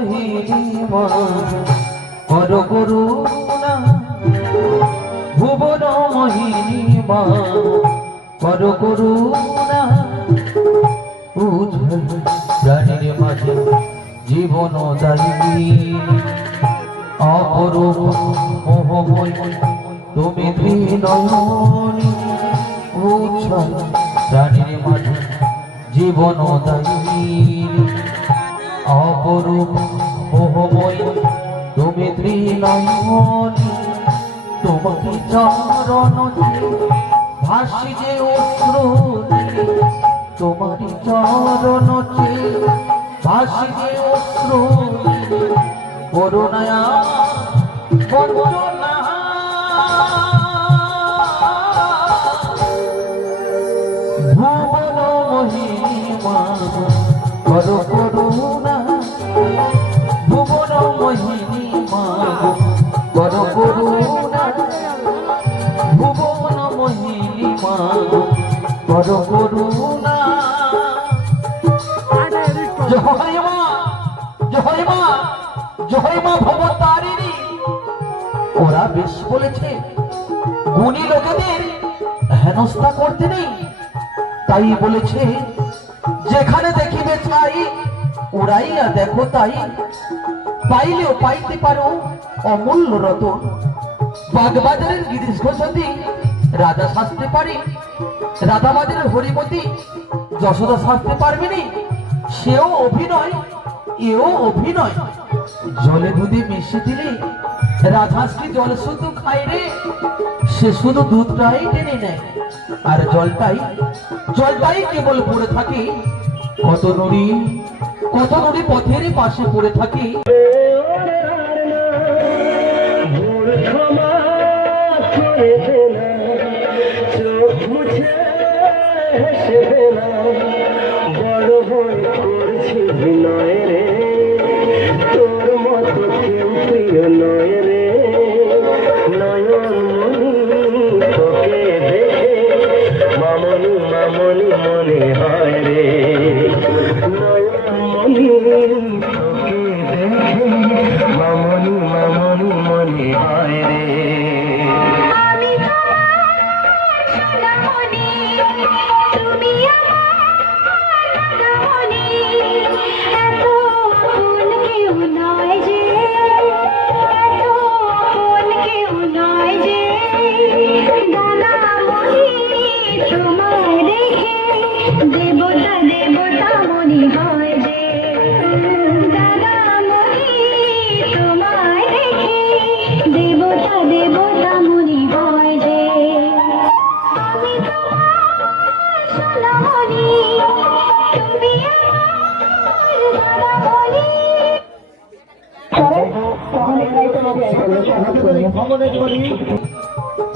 মোহিনী মা কর করুণা ভুবন মোহিনী মা কর করুণা উজ্জ্বল প্রাণীর মাঝে জীবন দায়ী অপরূপ মোহময় তুমি ত্রিনয়নী উজ্জ্বল প্রাণীর মাঝে জীবন দায়ী অপরূপ মোহময় তুমি ত্রিনয়নী তোমাকে চরণ ভাসি যে অশ্রু তোমার চরণ ভাসি যে অশ্রু করুণায়া বন্দনা ভুবন মোহিনী মা কর করুণা ভুবন মোহিনী মা কর করুণা ভুবন মোহিনী মা কর করুণা জয় মা জয় মা জয় মা ভবতারিণী। ওরা বেশ বলেছে গুণী লোকেদের হেনস্থা করতে নেই, তাই বলেছে যেখানে দেখিবে চাই উড়াইয়া দেখো তাই পাইলেও পাইতে পারো অমূল্য রতন। বাগবাজারের গিরিশ ঘোষাতি রাজা সাজতে পারি, রাধাবাজারের হরিমতি যশোদা সাজতে পারবেনি, সেও অভিনয় এও অভিনয়। জলে দুধে মিশে দিলে রাজহাঁস কি জল শুধু খায় রে, সে শুধু দুধটাই টেনে নেয় আর জলটাই কেবল পড়ে থাকে। কত নুড়ি পথের পাশে পড়ে থাকে। বড় ভয় করছি বিনয় রে, তোর মতো কেউ প্রিয় নয় রে। নয়ন মনি তোকে দেখে মামনি মামনি মনে হয় রে। নয়ন মনি তোকে দেখে মামনি মামনি মনে হয় রে।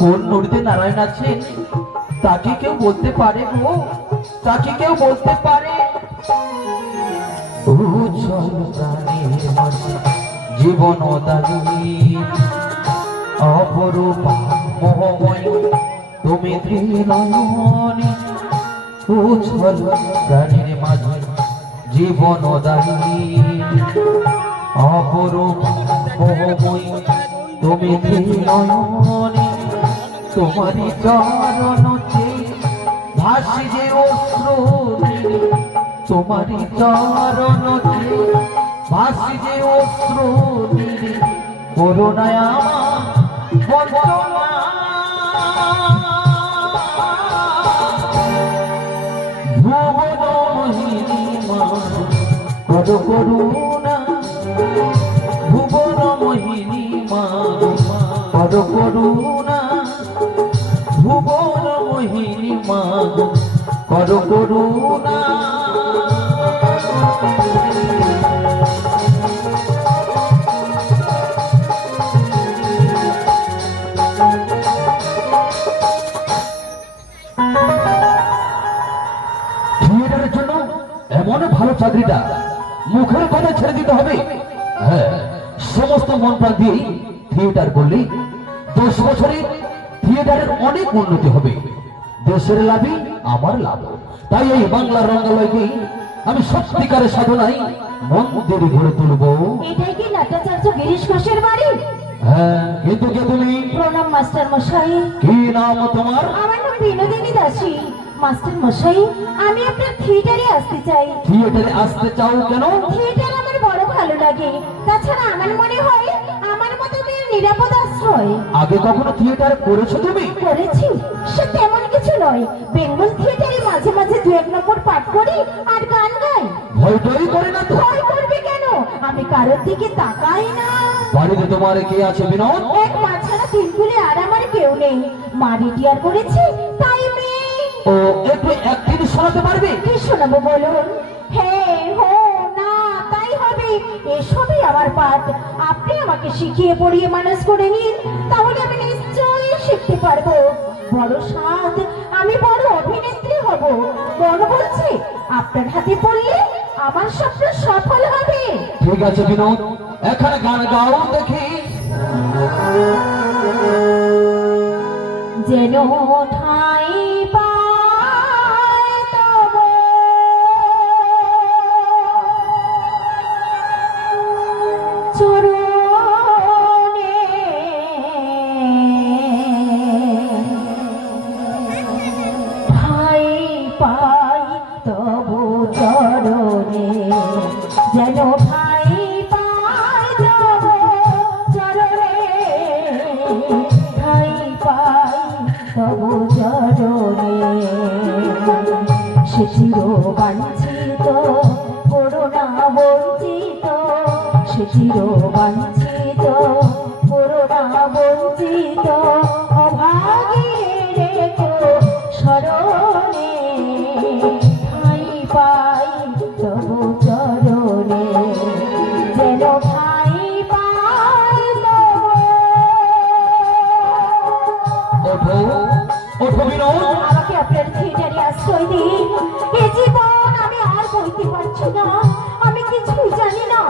কোন নদীতে নারায়ণ আছে তাকে কেউ বলতে পারে গো, তাকে কেউ বলতে পারে। জীবন দায়ী অপরূপ মোহময় তুমি ত্রিনয়নী উজ্জ্বল প্রাণীর মাঝে জীবন দায়ী অপরূপ মোহময় তুমি ত্রিনয়নী তোমারি চরণ ভাসি যে অশ্রু তোমারি চরণ ভাসি যে অশ্রু করুণায় বন্দনা ভুবন মোহিনী মা কর করুণা ভুবন মোহিনী মা কর করুণা ভুবন মোহিনী মা কর করুণা। থিয়েটারের জন্য এমন ভালো চাকরিটা মুখের কথা ছেড়ে দিতে হবে। হ্যাঁ, সমস্ত মন প্রাণ দিয়েই থিয়েটার করলে 10 বছরে থিয়েটারের অনেক উন্নতি হবে, দেশের লাভই আমার লাভ। তাই এই বাংলার রঙ্গালয়কে আমি সত্যিকারের সাধনায় মন্দির গড়ে তুলবো। এটাই কি নাট্যাচার্য গিরিশ ঘোষের বাড়ি? হ্যাঁ, কিন্তু কে তুমি? প্রণাম মাস্টার মশাই। কি নাম তোমার? আমার নাম বিনোদিনী দাসী। মাস্টার মশাই, আমি আপনার থিয়েটারে আসতে চাই। থিয়েটারে আসতে চাও কেন? থিয়েটার আমার বড় ভালো লাগে। তাছাড়া আমার মনে হয় আমার মতো মেয়ের নিরাপদ আশ্রয়। আগে কখনো থিয়েটার করেছো তুমি? করেছি, সে তেমন কিছু নয়। বেঙ্গল থিয়েটারে মাঝে মাঝে দু এক নম্বর পাঠ করি আর গান গাই। ভয় টয় করে না তো? ভয় করবে কেন? আমি কারোর দিকে তাকাই না। বাড়িতে তোমার কে আছে বিনোদ? এক মা ছাড়া তিন কুলে আর আমার কেউ নেই। মা রিটায়ার করেছে, তাই মেয়ে। ও একটু একদিন শোনাতে পারবে? কি শোনাবো বলুন? হ্যাঁ, হো, না, তাই হবে। এসবই আমার পাঠ। আপনি আমাকে শিখিয়ে পড়িয়ে মানুষ করে নিন, তাহলে আমি নিশ্চয়ই শিখতে পারবো। বড় সাধ, আমি বড় অভিনেত্রী হব। মনে বলছে আপনার হাতে পড়লে আমার স্বপ্ন সফল হবে। ঠিক আছে বিনোদ, এখানে গান গাও দেখি। যেন ঠাই পায় তব চরণে, ঠাই পাই তব চরণে, যেন ঠাই পাই তব চরণে, ঠাই পাই তব চরণে। সে চির বাঞ্ছিত করুণা বঞ্চিত, সে চির বাঞ্ছিত করুণা বঞ্চিত অভাগীর রেখো স্মরণে, ঠাই পাই তব চরণে, যেন ঠাই পাই তব। ওঠো ওঠো বিনোদ। আমাকে আপনার থিয়েটারে আশ্রয় দিন। এ জীবন আমি আর বলতে পারছি না। আমি কিছুই জানি না।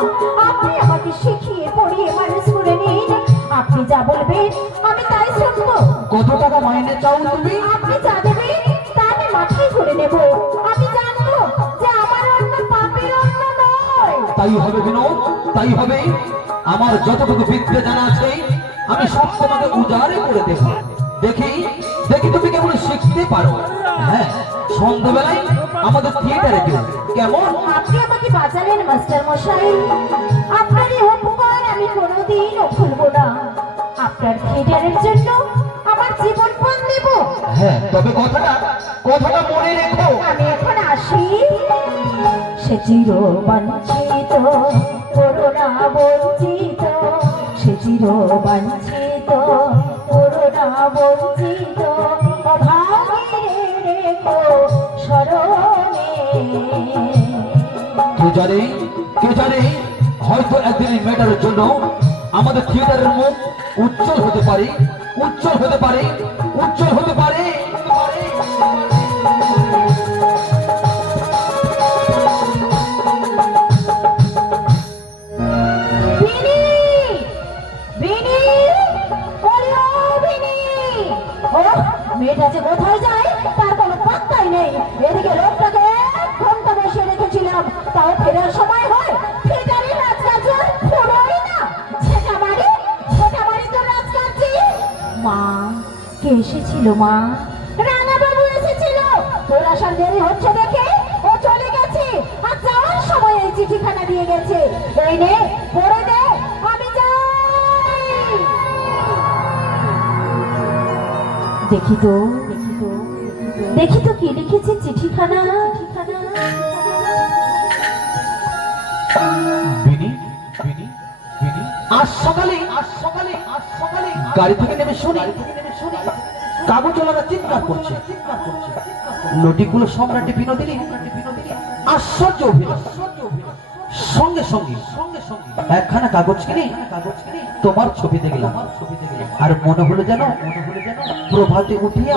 আপনি আমাকে শিখিয়ে পড়িয়ে মানুষ করে নিন। আপনি যা বলবেন আমি তাই শুনবো। কত টাকা মাইনে চাও তুমি? আপনি যা দেবেন তা আমি মাথায় করে নেব। আমি জানবো যে আমার অন্য পাপের অন্য নয়। তাই হবে বিনোদ, তাই হবে। আমার যতটুকু বিদ্যে জানা আছে আমি সব তোমাকে উজাড়ে করে দেব। দেখি দেখি তুমি কেমন শিখতে পারো। হ্যাঁ, সন্ধ্যাবেলায় আমাদের থিয়েটারে দিও, কেমন? আপনি আমাকে বাঁচালেন মাস্টার মশাই। আপনার এই উপকার আমি কোনোদিনও ভুলবো না। আপনার থিয়েটারের জন্য আমার জীবন পণ দেব। হ্যাঁ, তবে কথাটা কথাটা মনে রেখো। আমি এখন আসি। সে চির বাঞ্ছিত করুণা বঞ্চিত, সে চির বাঞ্ছিত করুণা বঞ্চিত অভাগীর রেখো স্মরণে। কে জানে হয়তো একদিন এই মেয়েটার জন্য আমাদের থিয়েটারের মুখ উজ্জ্বল হতে পারে, উজ্জ্বল হতে পারে, উজ্জ্বল হতে পারে। বিনি, বিনি, ওরে ও বিনি। ওহ, মেয়েটা যে কোথায় যায় তার কোনো পাত্তাই নেই। এদিকে লোকটাকে এক ঘন্টা বসিয়ে রেখেছিলাম, তাও ফেরার সময় হয়। থিয়েটারে নাচ গাজন ফুরোই না। ছেটা মারি তো নাচ গাচ্ছি। মা, কে এসেছিল মা? রাঙা বাবু এসেছিল। তোর আসার দেরি হচ্ছে দেখে ও চলে গেছে। আর যাওয়ার সময় এই চিঠিখানা দিয়ে গেছে। এই নে, পড়ে দে, আমি যাই। দেখি তো দেখি তো কি লিখেছে চিঠিখানা। বিনি, বিনি, বিনি, আজ সকালে গাড়ি থেকে নেমে শুনি কাগজওয়ালারা চিৎকার করছে। লটিগুলো সম্রাটে বিনোদিনী। আশ্চর্য অভিনয়। সঙ্গে সঙ্গে একখানা কাগজ কিনে তোমার ছবি দেখলাম। আর মনে হলো যেন প্রভাতে উঠিয়া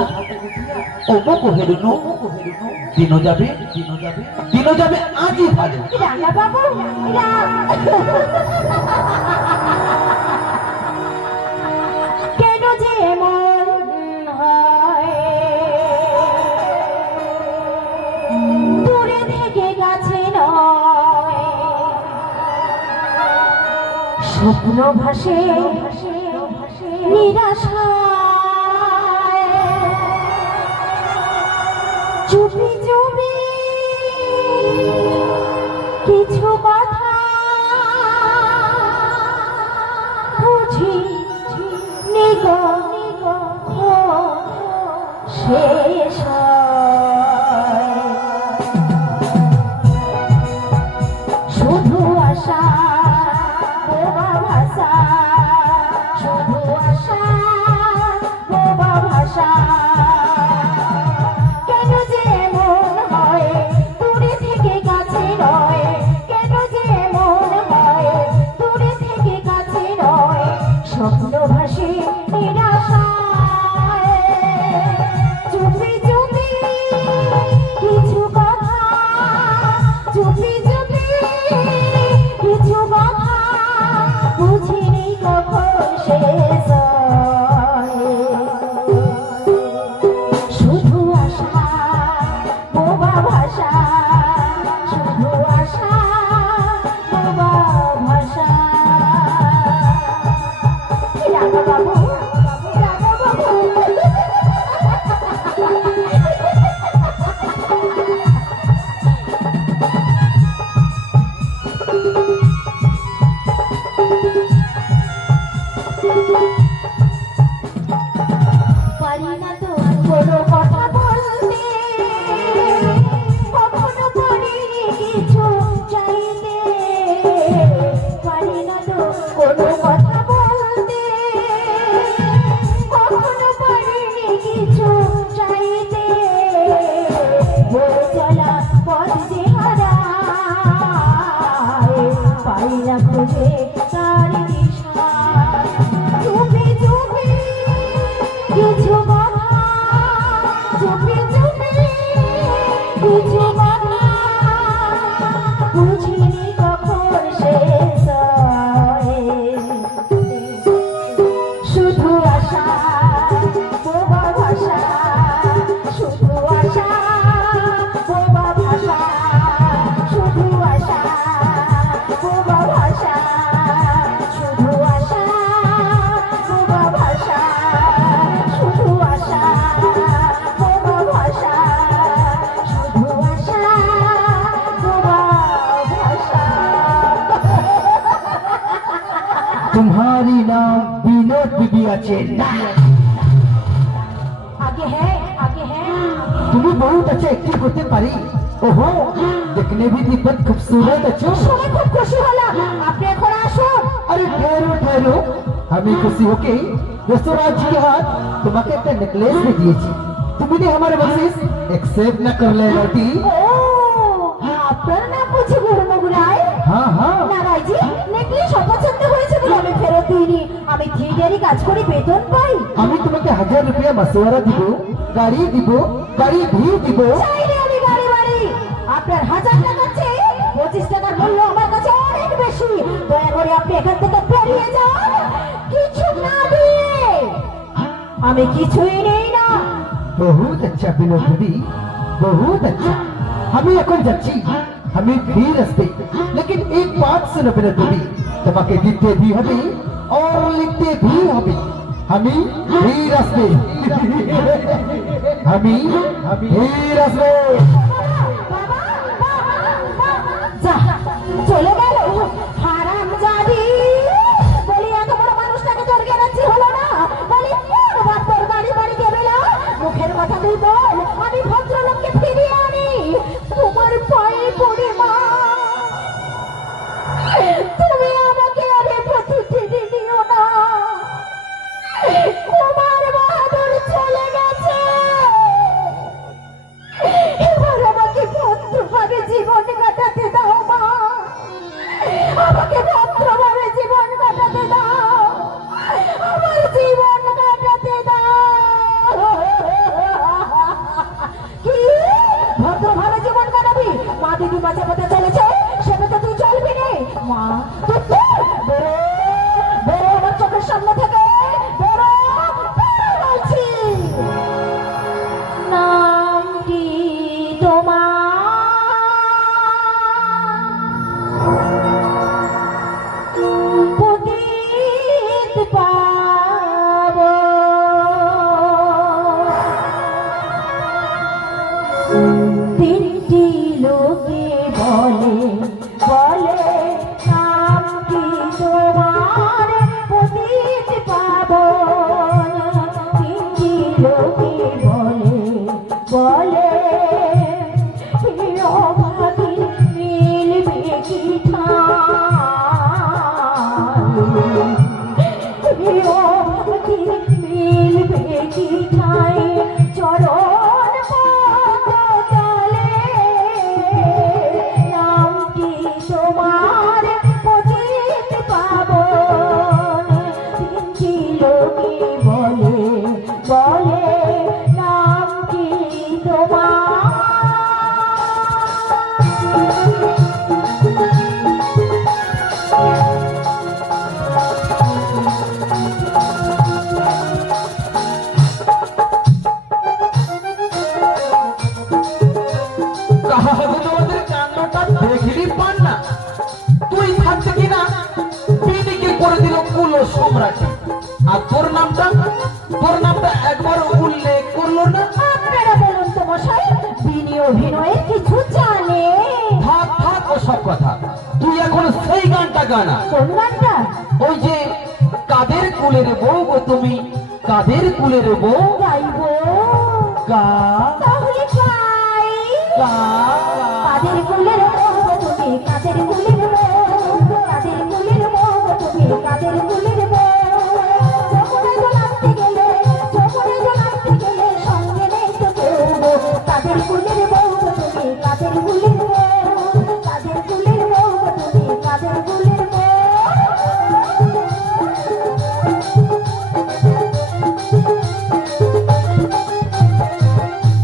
অমুক হেলুন দিন যাবে আজই ভালো। রাঙা বাবু, কেন যে এমন হয়, দূরে থেকে গাছে নয়, স্বপ্ন ভাসে নিরাশায়, চুপি চুপি কিছু কথা বুঝি শেষ হয়। শুধু আশা বোবা ভাষা, শুধু আশা বোবা ভাষা, কেন যে এমন হয় দূরে থেকে কাছে নয়, কেন যে এমন হয় দূরে থেকে কাছে নয়, স্বপ্ন ভাসে নিরাশায়, চুপি চুপি কিছু কথা, চুপি চুপি কিছু কথা বুঝিনি কখন শেষ হয়। শুধু আশা বোবা ভাষা, শুধু আশা বোবা ভাষা। রাধা বাবু, রাধা বাবু। পারি না তো কোনো কথা বলতে, কখনো পারিনি কিছু চাইতে, পারি না তো কোনো কথা বলতে, কখনো পারিনি কিছু চাইতে, বয়ে চলা পথ যে হারায়, পাই না খুঁজে তার দিশা, চুপি চুপি কিছু কথা, চুপি চুপি কিছু কথা বুঝিনি কখন শেষ হয়। শুধু আশা বোবা ভাষা, শুধু আশা বোবা ভাষা, শুধু আশা বোবা ভাষা, শুধু আশা বোবা ভাষা, শুধু আশা বোবা ভাষা, শুধু আশা বোবা ভাষা। तुम्हारी नाम विनोद बीबी আছে না? आगे है, आगे है। তুমি बहुत अच्छा एक्टिंग করতে পারি। ओहो, देखने भी बहुत खूबसूरत আছো। সবাই খুব খুশি হলাম, আপনি এখন আসুন। अरे ठहरो ठहरो, আমি খুশি होके यशोराज जी के हाथ তোমাকে একটা নেকলেস भी দিয়েছি, তুমি ने हमारे बख्शिश एक्सेप्ट ना कर ले रोटी। ও আপনার নাম বুঝি গুরুমগুলাই? हाँ हाँ, না ভাইজি, নেকলেস অপছন্দ হয়েছে বলে আমি ফেরত দিইনি। আমি থিয়েটারে কাজ করে বেতন পাই। আমি তোমাকে 1000 রুপিয়া মাসওয়ারা দিব, গাড়ি দিব, গাড়ি ভিউ দিব। চাইলে আমি গাড়ি বাড়ি, আপনার 1000 টাকার চেয়ে 25 টাকার মূল্য আমার কাছে অনেক বেশি। দয়া করে আপনি এখান থেকে বেরিয়ে যান, কিছু না দিয়ে। আমি কিছুই নেই না। बहुत अच्छा विनोद बीबी, बहुत अच्छा। আমি এখন যাচ্ছি, আমি ফির আসবে, लेकिन एक बात सुनो विनोद बीबी, তোমাকে দিতে भी হবে और লিখতে भी হবে। আমি ফির আসবে, আমি ফির আসবে। যা চলে গেল হারাম জাদি। বলি এত বড় মানুষটাকে তোর গেরাচ্ছি হলো না, বলি তোর গাড়ি বাড়ি দেবে না, মুখের কথা তুই বল, আমি ভদ্রলোককে ফিরিয়ে আনি। তোমার পায়ে পড়ে মা, তুমি আমাকে আরে প্রতিদিনই দিও না। কুমার বাহাদুর চলে গেছে, এবার আমাকে ভদ্রভাবে জীবন কাটাতে দাও মা। সম্রাট। আর তোর নামটা একবার উল্লেখ করলো না। আপনারা বলুন তো মশাই, বিনি অভিনয়ের কিছু জানে? থাক ওসব কথা, তুই এখন সেই গানটা গানা। কোন গানটা? ওই যে কাদের কুলের বউ গো তুমি, কাদের কুলের বউ। গাইবো? গা তাহলে গাই। গা কাদের কুলের বউ গো তুমি, কাদের কুলের বউ, কাদের কুলের বউ গো তুমি, কাদের কুলের বউ। যমুনা জলাতে গেলে, যমুনা জলাতে গেলে সঙ্গে নেই তো কেউ গো। কাদের কুলের বউ গো তুমি, কাদের কুলের বউ, কাদের কুলের বউ গো তুমি, কাদের কুলের বউ।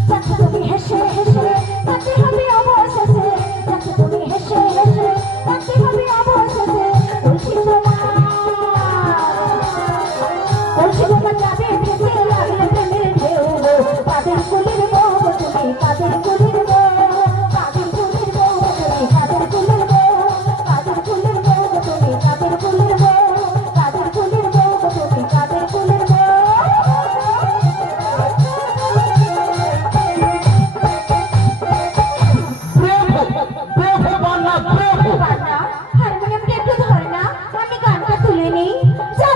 যাকে তুমি হেসে হেসে তাকে হবে অবশেষে, যাকে তুমি হেসে হেসে তাকে হবে অবশেষে। কলসি তোমার যাবে ভেসে, লাগলে প্রেমের ঢেউ গো। কাদের কুলের বউ গো তুমি, কাদের কুলের বউ, কাদের কুলের বউ গো তুমি, কাদের কুলের বউ, কাদের কুলের বউ গো তুমি, কাদের কুলের বউ, কাদের কুলের বউ গো তুমি, কাদের কুলের বউ। বান্না, হারমোনিয়ামটা একটু ধর না, আমি গানটা তুলে নিই। যা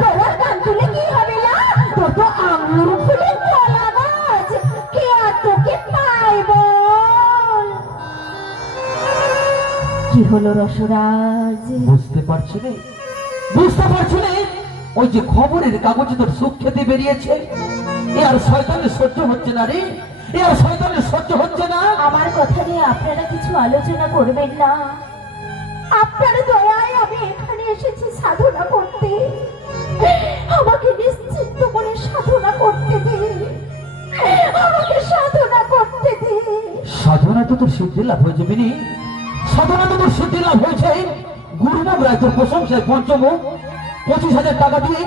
তোর আর গান তুলে কি হবে না, তোর তো আঙুর ফুলে গলা গাছ, কে আর তোকে পায় বল। কি হলো রসরাজ? বুঝতে পারছি রে, ওই যে খবরের কাগজে তোর সুখ খেতে বেরিয়েছে, এ আর শয়তানের সহ্য হচ্ছে না রে, এ আর শয়তানের সহ্য হচ্ছে না। আমার কথা নিয়ে আপনারা কিছু আলোচনা করবেন না। আপনার দয়ায় আমি এখানে এসেছি সাধনা করতে। আমাকে নিশ্চিন্ত করে সাধনা করতে দিন, আমাকে সাধনা করতে দিন। সাধনা তো তোর সিদ্ধি লাভ হয়েছে বিনি, সাধনা তো তোর সিদ্ধি লাভ হয়েছে। গুরুনাথ রায় তোর প্রশংসায় পঞ্চমুখ 25,000 টাকা দিয়ে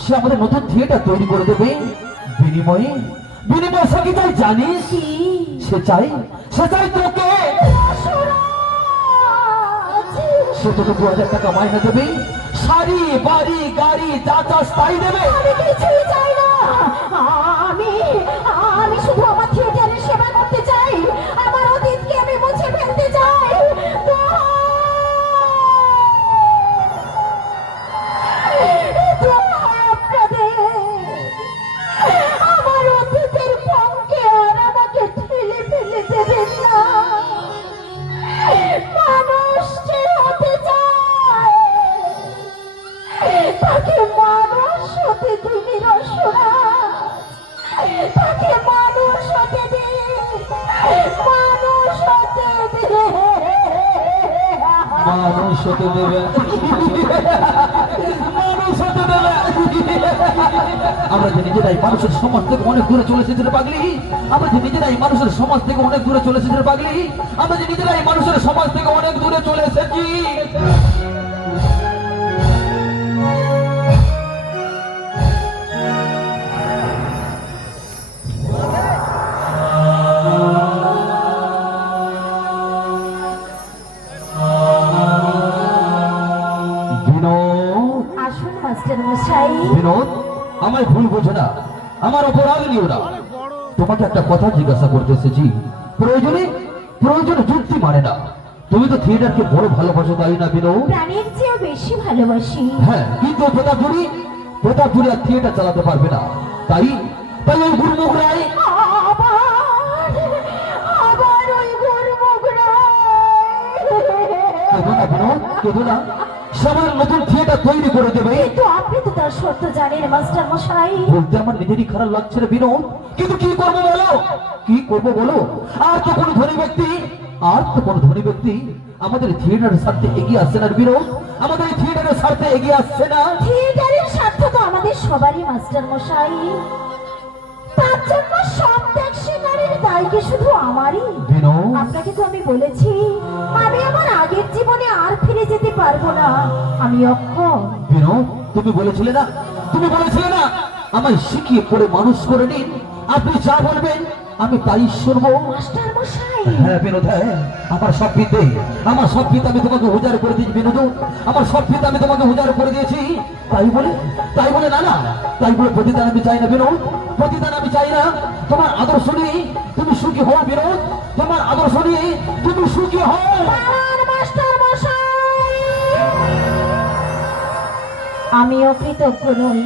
সে আমাদের নতুন থিয়েটার তৈরি করে দেবে। বিনিময়ে সে কি চাই জানিস? কি? সে চাই তোকে, রসরাজ! সে তোকে 2,000 টাকা মাইনে দেবে, শাড়ি বাড়ি গাড়ি যা চাস তাই দেবে। আমি কিছুই চাই না। আমি আমি শুধু আমার থিয়েটারের সেবা করতে চাই, আমার অতীতকে আমি মুছে ফেলতে চাই। আমার অতীতের পঙ্কে আর আমাকে ঠেলে ফেলে দেবেন না। মানুষ যে হতে চায় তাকে মানুষ হতে দিন রসরাজ, তাকে মানুষ হতে দিন, মানুষ হতে দিন। মানুষ হতে দেবে, মানুষ হতে দেবে। আমরা যে নিজেরাই মানুষের সমাজ থেকে অনেক দূরে চলে এসেছি রে পাগলি, আমরা যে নিজেরাই মানুষের সমাজ থেকে অনেক দূরে চলে এসেছি রে পাগলি, আমরা যে নিজেরাই মানুষের সমাজ থেকে অনেক দূরে চলে এসেছি। আসুন মাস্টার মশাই। বিনোদ, আমায় ভুল বোঝো না, আমার অপরাধ নিও না। তোমাকে একটা কথা জিজ্ঞাসা করতে এসেছি, প্রয়োজনে যুক্তি মানে না। তুমি তো থিয়েটারকে বড় ভালোবাসো তাই না বিনোদ? প্রাণের চেয়েও বেশি ভালোবাসি। হ্যাঁ, কিন্তু প্রতাপপুরি আর থিয়েটার চালাতে পারবে না। তাই ওই গুরুমুখ রায় আবার ওই গুরুমুখ কেঁদো না, সে আমাদের নতুন থিয়েটার তৈরি করে দেবে। কিন্তু আপনি তো তার সত্য জানেন মাস্টার মশাই। বলতে আমার নিজেরই খারাপ লাগছে রে বিনোদ, কিন্তু কি করবো বলো? আর তো কোনো ধনী ব্যক্তি আমাদের থিয়েটারের স্বার্থে এগিয়ে আসছে না বিনোদ, আমাদের থিয়েটারের স্বার্থে এগিয়ে আসছে না। থিয়েটারের স্বার্থ তো আমাদের সবারই মাস্টার মশাই, তার জন্য সব ত্যাগ স্বীকারের দায় কি শুধু আমারই? বিনোদ, আপনাকে তো আমি বলেছি আমি আমার আগের জীবনে আর ফিরে যেতে পারবো না, আমি অক্ষম। বিনোদ, তুমি বলেছিলে না আমায় শিখিয়ে পড়ে মানুষ করে নিন, আপনি যা বলবেন আমি তাই শুনবো। মাস্টার মশাই, হ্যাঁ বিনোদ, হ্যাঁ, আমার সব বিদ্যে আমি তোমাকে উজাড় করে দিয়েছি বিনোদ, আমার সব বিদ্যে আমি তোমাকে উজাড় করে দিয়েছি। তাই বলে না না, তাই বলে প্রতিদান আমি চাই না বিনোদ, প্রতিদান আমি চাই না। তোমার আদর্শ নিয়ে তুমি সুখী হও বিনোদ, তোমার আদর্শ নিয়ে তুমি সুখী হও। দাঁড়ান মাস্টার মশাই, আমিও কৃতজ্ঞ নই,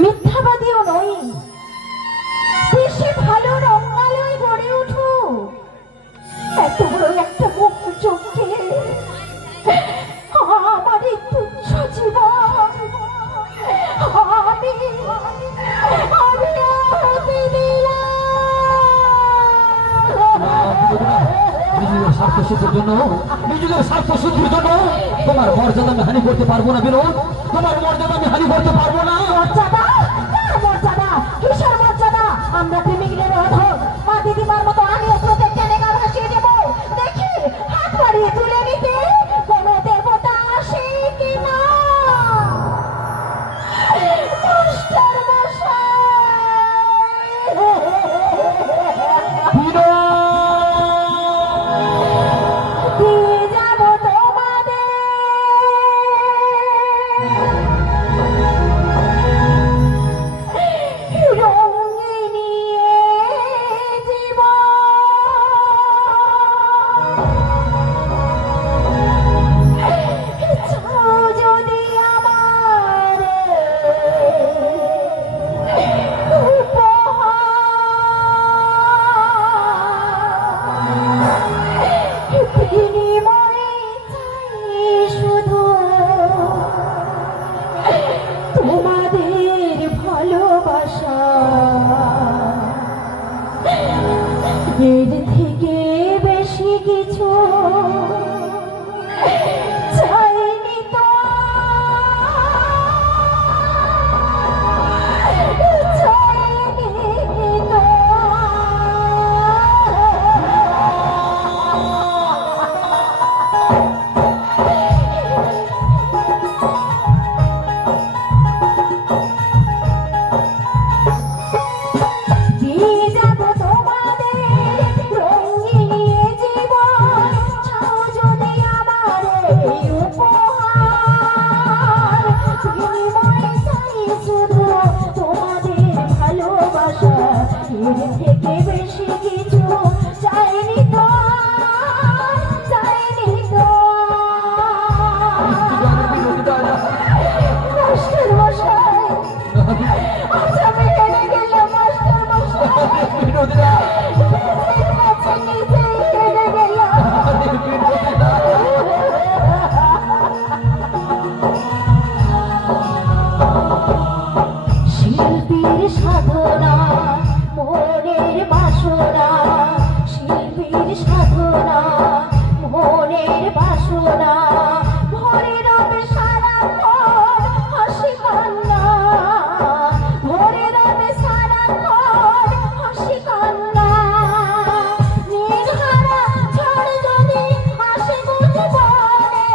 মিথ্যাবাদীও নই। দেশে ভালো রঙ্গালয় গড়ে উঠো, এত বড় একটা মুখ চোখে আমার এই তুচ্ছ জীবন আমি হতে দিলাম। নিজেদের স্বার্থ সিদ্ধির জন্য, নিজেদের স্বার্থ সিদ্ধির জন্য তোমার মর্যাদা আমি হানি করতে পারবো না বিনোদ, তোমার মর্যাদা আমি হানি করতে পারবো না। মর্যাদা? কার মর্যাদা? কিসের মর্যাদা? আমরা প্রেমিকদের অধম, মা দিদিমার মতো আমিও প্রত্যেক টেনে গান ভাসিয়ে দেবো। দেখি হাত বাড়িয়ে তুলে নিতে কোনো দেবতা আসে কিনা। মাস্টার মশাই, দিয়ে যাবো তোমাদের রঙিনিয়ে জীবন। চাও যদি আমার উপহার, বিনিময়ে চাই শুধু তোমাদের ভালোবাসা। এর থেকে বেশি কিছু চাইনি তো, চাইনি তো। দিয়ে যাবো তোমাদের রঙিনিয়ে জীবন। চাও যদি আমার এই উপহার, বিনিময়ে চাই শুধু তোমাদের ভালোবাসা। এর থেকে বেশি কিছু চাইনি তো, চাইনি তো। মাস্টার মশাই, আজ আমি হেরে গেলাম। মাস্টার মশাই, নিজের কাছে নিজেই হেরে গেলাম। শিল্পীর সাধনা মনের বাসনা, শিল্পীর সাধনা মনের বাসনা। ভরে রবে সারাক্ষণ হাসি কান্না, ভরে রবে সারাক্ষণ হাসি কান্না। নির্হারা ঝড় যদি আসে বুঝি বনে,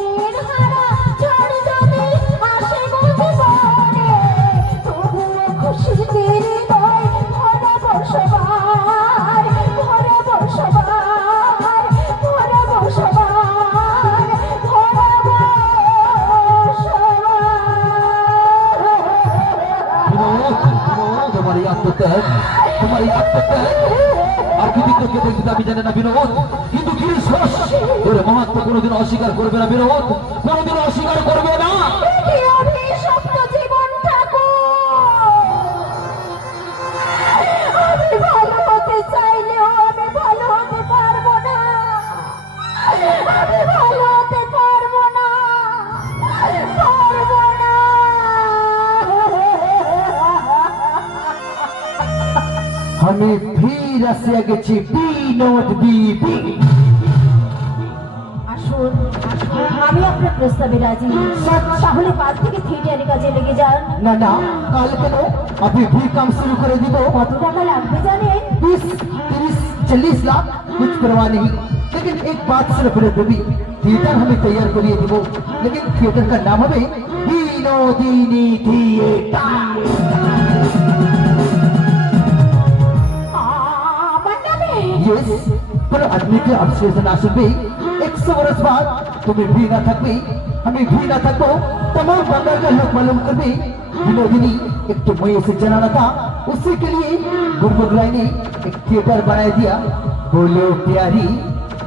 নির্হারা ঝড় যদি আসে বুঝি বনে, তবুও খুশির হৃদয় ভরা বর্ষবার, ভরা বর্ষবার, ভরা বর্ষবার, ভরা বর্ষবার। তোমার এই আত্মত্যাগ, তোমার এই আত্মত্যাগ আর কৃতিত্ব কে দেখতে আমি জানি না বিনোদ, কিন্তু গিরিশোষ এর মাহাত্ম কোনোদিন অস্বীকার করবে না বিনোদ, কোনোদিন অস্বীকার করবে না। কি অভিশপ্ত জীবনটাকে আমি ভালো হতে চাইলেও আমি ভালো হতে পারবো না, আমি ভালো হতে পারবো না, পারবো না। আমি ফির আসিয়া গেছি বিনোদ বিবি। আসুন, আমি আপনার প্রস্তাবে রাজি। তাহলে কাল থেকে থিয়েটারের কাজে লেগে যান। না না, কাল কেন, अभी भी काम शुरू कर দিব। কত টাকা লাগবে জানেন? 20, 30, 40 लाख कुछ परवाह नहीं, लेकिन एक बात सिर्फ बेबी, थिएटर हमें तैयार करिए দিব, लेकिन थिएटर का नाम হবে বিনোদিনী थिएटर। আমার নামে? यस, पर आदमी के ऑब्सेशन আসবে एक बरस बाद तुम्हें भी ना थकबी हमें भी ना थकबो तमाम बंगाल का लोग मालूम कर भी विनोदिनी एक तो मुझे से जनाना था उसी के लिए गुरमुख राय ने एक थिएटर बना दिया बोलो प्यारी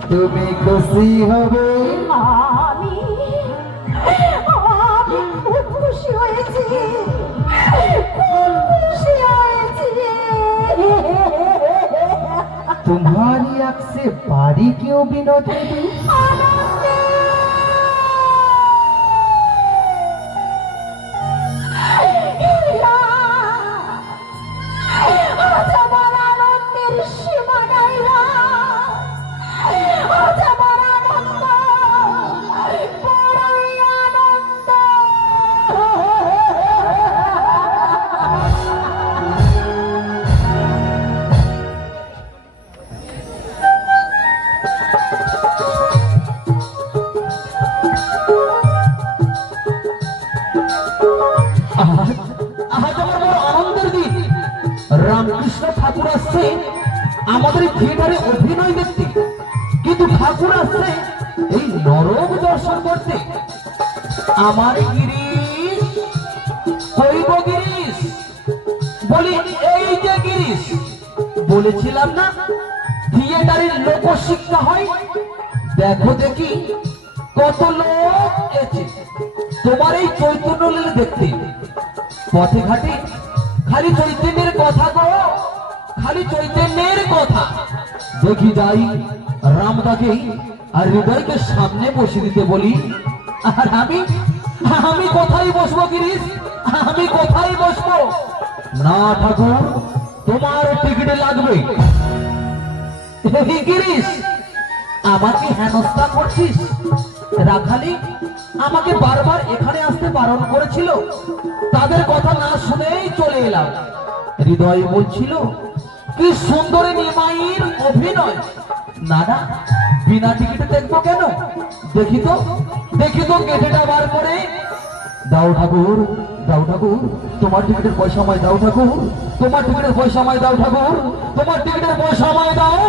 तुम्हें खुशी होवे আমি আমি খুব খুশি হয়েছি খুব খুশি হয়েছি तुम्हारी आंख से बारी क्यों विनोद देवी আনন্দে আজ আমার আনন্দের সীমা নাই আজ আমার আনন্দ বড়ই আনন্দ আজ আমার বড় আনন্দের দিন রামকৃষ্ণ ঠাকুর আসছে আমাদের থিয়েটারে অভিনয় দেখতে কিন্তু ঠাকুর আসছে এই নরক দর্শন করতে আমার গিরিশ কই গো গিরিশ বলি এই যে গিরিশ বলেছিলাম না থিয়েটারের লোকশিক্ষা হয় দেখো দেখি কত লোক এসেছে তোমার এই চৈতন্য লীলা দেখতে পথে ঘাটে খালি চৈতন্যের কথা গো খালি চৈতন্যের কথা দেখি যাই রামদাকে আর হৃদয়কে সামনে বসে দিতে বলি আর আমি আমি কোথায় বসবো গিরিশ আমি কোথায় বসবো না ঠাকুর তোমার টিকিট লাগবে এই গিরিশ আমাকে হেনস্থা করছিস রাখালি আমাকে বারবার এখানে আসতে বারণ করেছিল তাদের কথা না শুনেই চলে এলাম হৃদয় বলছিল কি সুন্দর নিমাইয়ের অভিনয় না না বিনা টিকিটে দেখবো কেন দেখি তো কেটেটা বার করে দাও ঠাকুর তোমার টিকিটের পয়সা আমায় দাও ঠাকুর তোমার টিকিটের পয়সা আমায় দাও ঠাকুর তোমার টিকিটের পয়সা আমায় দাও